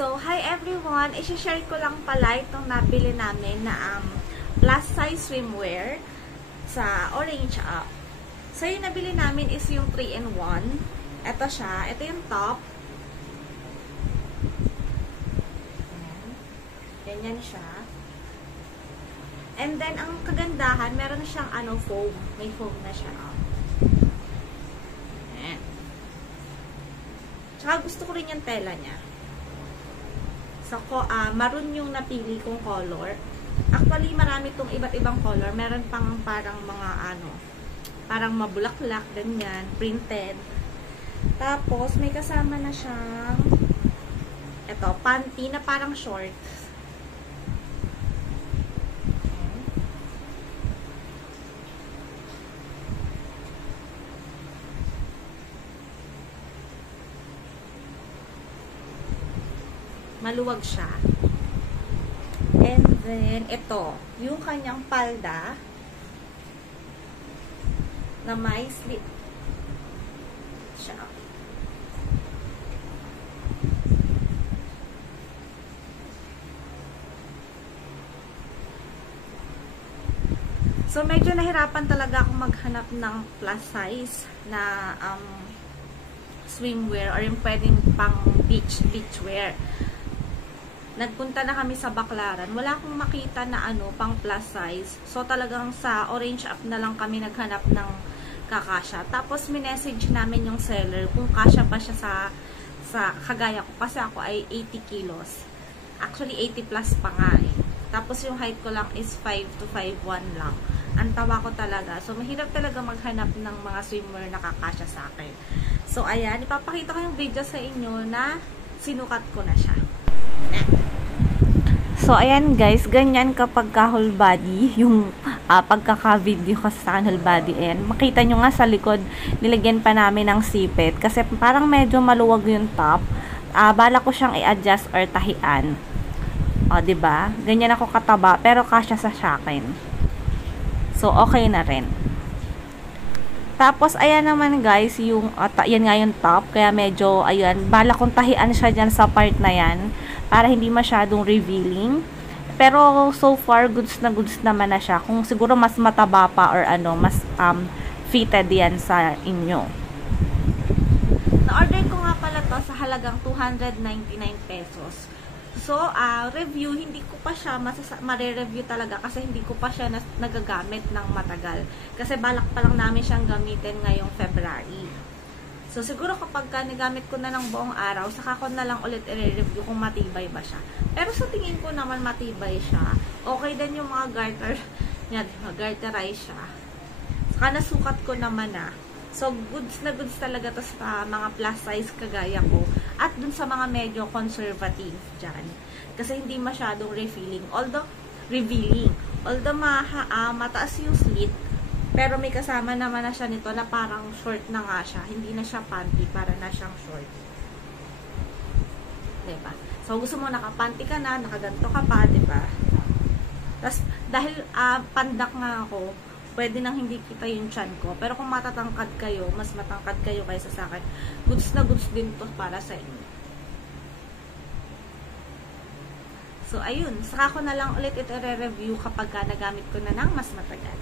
So, hi everyone! I-share ko lang pala itong nabili namin na plus size swimwear sa Orange Up. So, yung nabili namin is yung 3-in-1. Ito siya. Ito yung top. Ganyan siya. And then, ang kagandahan, meron siyang foam. May foam na siya. Ayan. Tsaka gusto ko rin yung tela niya. So, maroon yung napili kong color. Actually, marami itong iba't ibang color. Meron pang parang mga parang mabulaklak, ganyan, printed. Tapos, may kasama na siyang panty na parang shorts. Maluwag siya. And then, ito, yung kanyang palda na may slit siya. So, medyo nahirapan talaga akong maghanap ng plus size na swimwear or yung pwedeng pang beachwear. Nagpunta na kami sa Baclaran. Wala akong makita na pang plus size. So, talagang sa Orange Up na lang kami naghanap ng kakasya. Tapos, minessage namin yung seller kung kasya pa siya sa kagaya ko. Kasi ako ay 80 kilos. Actually, 80 plus pa nga eh. Tapos, yung height ko lang is 5 to 5'1 lang. Ang tawa ko talaga. So, mahirap talaga maghanap ng mga swimwear na kakasya sa akin. So, ayan. Ipapakita ko yung video sa inyo na sinukat ko na siya. So, ayan guys, ganyan kapag whole body, yung pagkaka-video ko sa whole body. And makita nyo nga sa likod, nilagyan pa namin ng sipit. Kasi parang medyo maluwag yung top. Bala ko siyang i-adjust or tahian. O, diba? Ganyan ako kataba, pero kasya sa akin. So, okay na rin. Tapos, ayan naman guys, yung, yan nga yung top. Kaya medyo, ayan, bala kong tahian siya dyan sa part na yan. Para hindi masyadong revealing. Pero, so far, goods na goods naman na siya. Kung siguro mas mataba pa or mas fitted yan sa inyo. Na-order ko nga pala to sa halagang 299 pesos. So, review, hindi ko pa siya mare-review talaga kasi hindi ko pa siya nagagamit ng matagal. Kasi balak pa lang namin siyang gamitin ngayong February. So, siguro kapag nagamit ko na ng buong araw, saka ko na lang ulit i-review kung matibay ba siya. Pero sa tingin ko naman matibay siya. Okay din yung mga garter niya, garterize siya. Saka nasukat ko naman na. So, goods na goods talaga to sa mga plus size kagaya ko. At dun sa mga medyo conservative dyan. Kasi hindi masyadong revealing. Although mataas yung slit, pero may kasama naman na siya nito na parang short na nga siya. Hindi na siya panty, para na siyang short. Diba? So, gusto mo nakapanty ka na, nakaganto ka pa, diba? Tapos, dahil pandak nga ako, pwede nang hindi kita yung chan ko. Pero kung matatangkad kayo, mas matangkad kayo kaysa sa akin, goods na goods din to para sa inyo. So, ayun. Saka ko na lang ulit ito re-review kapag nagamit ko na ng mas matagal.